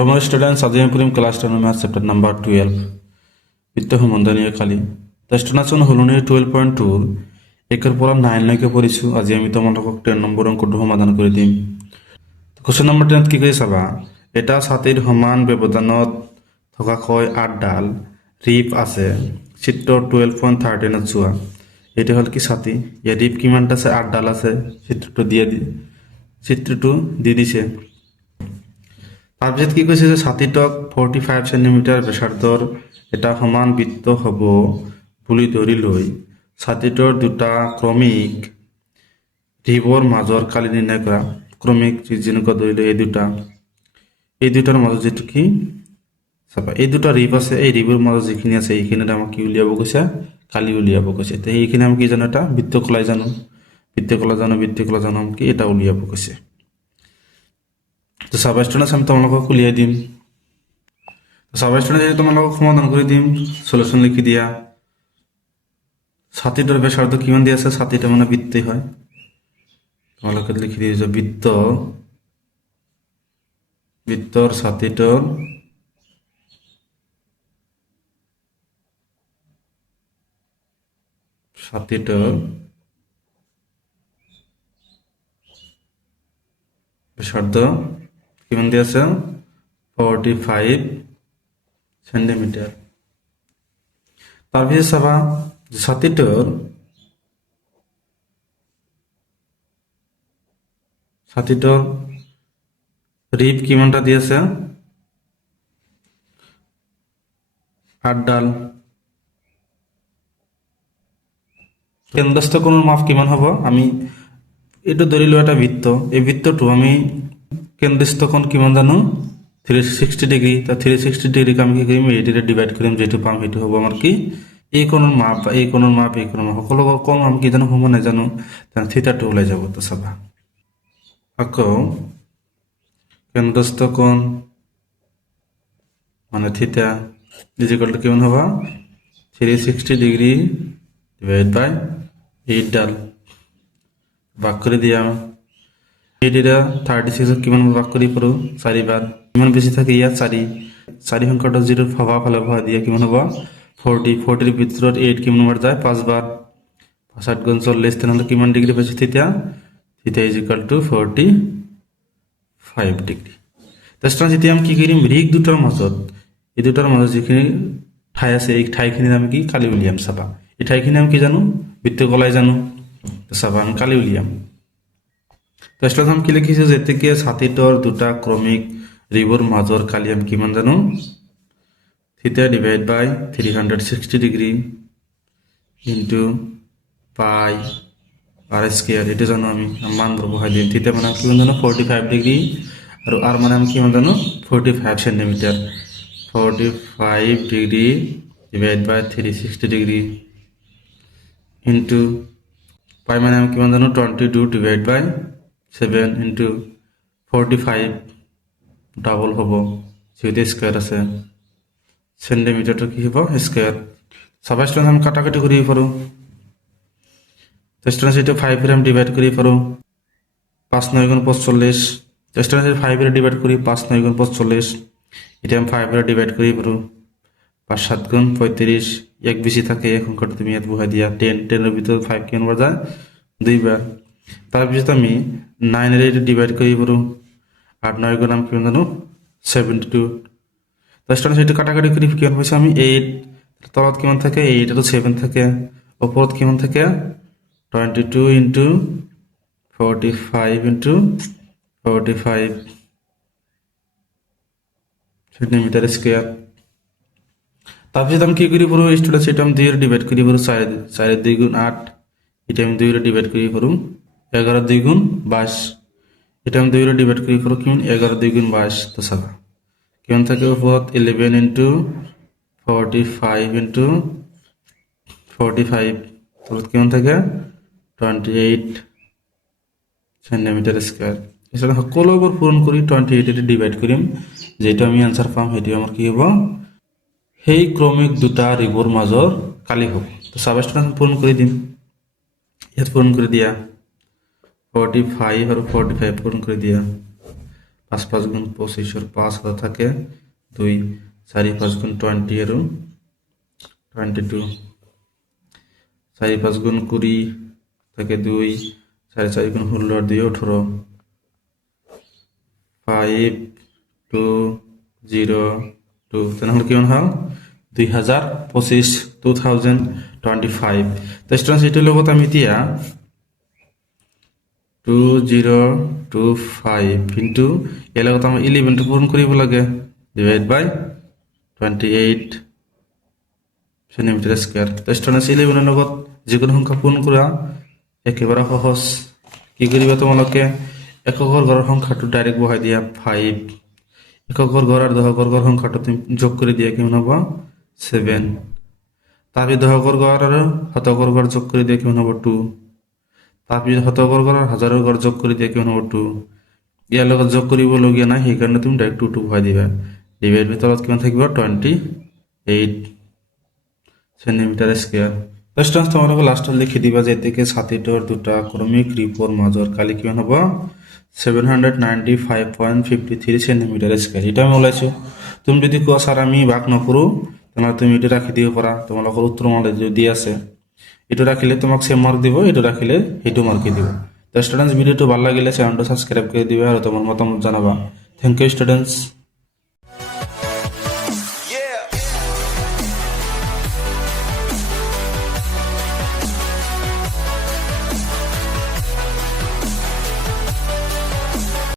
মৰমৰ ষ্টুডেণ্টছ, আজি আমি পঢ়িম ক্লাছ 10 মেথছ চেপ্টাৰ নাম্বাৰ 12 বৃত্ত সম্বন্ধনীয় খালী। তো ষ্টুডেণ্টছ হলনি 12.2 1 পৰা 9 লৈকে পঢ়িছোঁ। আজি আমি তোমালোকক 10 নম্বৰ অংকটো সমাধান কৰি দিম। কুৱেশ্যন নম্বৰ 10 কি কৰি চাবা, এটা ছাতিৰ সমান ব্যৱধানত থকাকৈ 8ডাল ৰিপ আছে। চিত্ৰ 12.13 চোৱা। এইটো হ'ল কি ছাতি, ইয়াৰ ৰিপ কিমানটা আছে, 8ডাল আছে। চিত্ৰটো দি দিছে। তাৰপিছত কি কৈছে যে ছাতিটোক 45 সেণ্টিমিটাৰ ব্যাসাৰ্ধৰ এটা সমান বৃত্ত হ'ব বুলি ধৰি লৈ ছাতিটোৰ দুটা ক্ৰমিক ৰিবৰ মাজৰ কালি নিৰ্ণয় কৰা। ক্ৰমিক যেনেকুৱা ধৰি লৈ এই দুটাৰ মাজত যিটো কি চাবা, এই দুটা ৰিব আছে, এই ৰিবৰ মাজত যিখিনি আছে এইখিনিত আমাক কি উলিয়াব কৈছে, কালি উলিয়াব কৈছে। তো এইখিনি আমি কি জানো, এটা বৃত্তকলাই জানো, কি এটা উলিয়াব কৈছে। তো চাবা ষ্টুডেণ্টছ, আমি তোমালোকক উলিয়াই দিম। চাবা ষ্টুডেণ্টছ, তোমালোকক সমাধান কৰি দিম। সলিউশ্যন লিখি দিয়া। ছাতিটোৰ ব্যাসাৰ্ধ কিমান দিয়া আছে, ছাতিটো মানে বৃত্তই হয়। তোমালোকে লিখি দিয়েছে বৃত্তৰ ছাতিটোৰ ব্যাসাৰ্ধ কিমান দিয়া আছে, 45 সেন্টিমিটাৰ। তাৰপিছত চাবা ছাতিটোৰ ৰিপ কিমানটা দি আছে, 8ডাল। কেন্দ্ৰস্থ কোণৰ মাপ কিমান হ'ব, আমি এইটো ধৰিলো এটা বৃত্ত, এই বৃত্তটো আমি কেন্দ্ৰস্থ কোণ কিমান জানো, 360 ডিগ্ৰী। তা 360 ডিগ্ৰীক আমি কি কৰিম, এইটোৰে ডিভাইড কৰিম, যেটো পাম সেইটো হ'ব আমাৰ কি, এই কোণৰ মাপ বা এই কোণৰ মাপ সকলো কোণ আমি কি জানো, সমান নাজানো, থিতাটো ওলাই যাব। তো চাবা আকৌ কেন্দ্রস্থ কোণ মানে থিতা ইজিক্যাল টু কিমান হ'ব, 360 ডিগ্ৰী ডিভাইড বাই 8ডাল। ভাগ কৰে দিয়া 36 কিমান ভাগ কৰি পাৰো, 4বাৰ। কিমান বেছি থাকে ইয়াত, 4 সংখ্যাটো যিটো ফালে ভৰাই দিয়া কিমান হ'ব, 40 ভিতৰত 8 কিমান বাৰ যায়, 5বাৰ। 5 গুণ 40, তেনেহ'লে কিমান ডিগ্ৰী পাইছে থিতা ইজিক্যাল টু 45 ডিগ্ৰী। তাৰপিছত যেতিয়া আমি কি কৰিম, ৰিক দুটাৰ মাজত, এই দুটাৰ মাজত যিখিনি ঠাই আছে, এই ঠাইখিনি আমি কি কালি উলিয়াম। চাবা এই ঠাইখিনি আমি কি জানো, বৃত্তকলাই জানো। চাবা আমি কালি উলিয়াম। তাৰপিছত আমি কি লিখিছো, যেতিকে ছাতিটোৰ দুটা ক্ৰমিক ৰিবৰ মাজৰ কালি আমি কিমান জানো, থিতা ডিভাইড বাই 360 ডিগ্ৰী ইন্টু পাই আর স্কোয়ার, এটা জানো আমি মান বহাই দিম। থিতা মানে কিমান জানো, 45 ডিগ্ৰী, আৰু আৰ মানে আমি কিমান জানো, 45 সেন্টিমিটাৰ। 45 ডিগ্ৰী ডিভাইড বাই 360 ডিগ্ৰী ইন্টু পাই মানে আমি কিমান জানো, 22 ডিভাইড বাই 7 ইন্টু 45 ডাবল হ'ব, যেহেতু স্কোয়ার আছে, সেন্টিমিটারটা কি হ'ব, স্কোয়ার। সবাই স্টুডেন্ট আমি কাটাকাটি করি পারো। তো স্টুডেন্ট এটা 5 এর আমি ডিভাইড করি পারো, 5 9 গুণ 45। তো স্টুডেন্ট 5 এর ডিভাইড করি, 5 9 গুণ 45, এটা আমি 5 এর ডিভাইড করি পারো, 5 7 গুণ 35। এক বেশি থাকে, এখন কত তুমি এত বহাই দিয়া 10 এর ভিতর 5 কেন বার যায়, 2বার। তাৰপিছত আমি 9 এর ডিভাইড করি পারো, 8 9 গুণ আমি কিমান জানো, 72। তো স্টুডেন্ট এটা কাটাকাটি করি কিমান পাইছো আমি, 8 তলত কিমান থাকে, 8 আৰু 7 থাকে, ওপৰত কিমান থাকে, 22 ইন্টু 45 ইন্টু 45 সেন্টিমিটাৰ স্কোয়াৰ। তাৰপিছত আমি কি করি পারো স্টুডেন্ট, এটা আমি 2 এর ডিভাইড করি পারো, 4 2 গুণ 8, এটা আমি 2 এর ডিভাইড করি পারো, 11 2 গুণ 22, এটা আমি 2 এর ডিভাইড করি পারো কিমান, 11 2 গুণ 22। তো চাবা কিমান থাকে, ওপৰত 11 ইন্টু 45 ইন্টু 45, তলত কিমান থাকে, 28 সেন্টিমিটাৰ স্কোয়াৰ। এছাড়া সকলোবোৰ পূৰণ কৰি 28 এৰ ডিভাইড কৰিম, যেটা আমি আনসাৰ পাম সেইটো আমাৰ কি হ'ব, সেই ক্ৰমিক দুটা ৰিবৰ মাজৰ কালি হ'ব। তো সাবস্টিটিউশন পূৰণ কৰে দিন, ইয়াত পূৰণ কৰে দিয়া 45 আৰু 45 পূরণ করে দিয়া 5 5 গুণ 25 5 হাতে থাকে 2 4 5 গুণ 20 আৰু 22 4 5 গুণ 20 থাকে 2 4 4 গুণ 16 আর 2 18 5 2 0 2 তেনেহ'লে কিমান হ'ল 2025 2025 তো ষ্টুডেণ্টছ এইটোৰ লগত আমি এতিয়া 2025 ইনটু ইয়াৰ লগত আমি 11টো পূৰণ কৰিব লাগে ডিভাইড বাই 28 সেন্টিমিটাৰ স্কয়াৰ। তো ষ্টুডেন্টস 11 লগত যিকোনো সংখ্যা পূৰণ কৰা একেবাৰে সহজ। কি কৰিবা তোমালোকে এককৰ ঘৰৰ সংখ্যাটো ডাইৰেক্ট বহাই দিয়া 5, এককৰ ঘৰ আৰু দশকৰ ঘৰ সংখ্যাটো তুমি যোগ কৰি দিয়া কিমান হ'ব 7, তাৰপিছত দশকৰ ঘৰ আৰু শতকৰ ঘৰ যোগ কৰি দিয়া কিমান হ'ব 2, তাৰপিছত শতকৰ ঘৰ আৰু হাজাৰৰ ঘৰ যোগ কৰি দিয়া কিমান হ'ব 2, ইয়াৰ লগত যোগ কৰিবলগীয়া নাই সেইকাৰণে তুমি ডাইৰেক্ট 2 বহাই দিবা ডিভাইড বাই তলত কিমান থাকিব 28 সেন্টিমিটাৰ স্কয়াৰ। ষ্টুডেন্টস তোমালোকে লাষ্টত লিখি দিবা যে এতেকে ছাতিটোৰ দুটা ক্ৰমিক ৰিপৰ মাজৰ কালি কিমান হ'ব 795.53 সেন্টিমিটাৰ স্কয়াৰ। এটা আমি ওলাইছো। তুমি যদি কোৱা স্যাৰ আমি ভাগ নকৰো তেনেহ'লে তুমি এটা ৰাখি দিব পাৰা তোমালোকৰ উত্তৰ মালে যদি আছে এটা ৰাখিলে তোমাক সেম মাৰ্ক দিব এটা ৰাখিলে সেইটো মাৰ্ক দিব। তো ষ্টুডেন্টস ভিডিওটো ভাল লাগিলে চ্যানেলটো সাবস্ক্ৰাইব কৰি দিবা আৰু তোমাৰ মতামত জনাবা। Thank you students.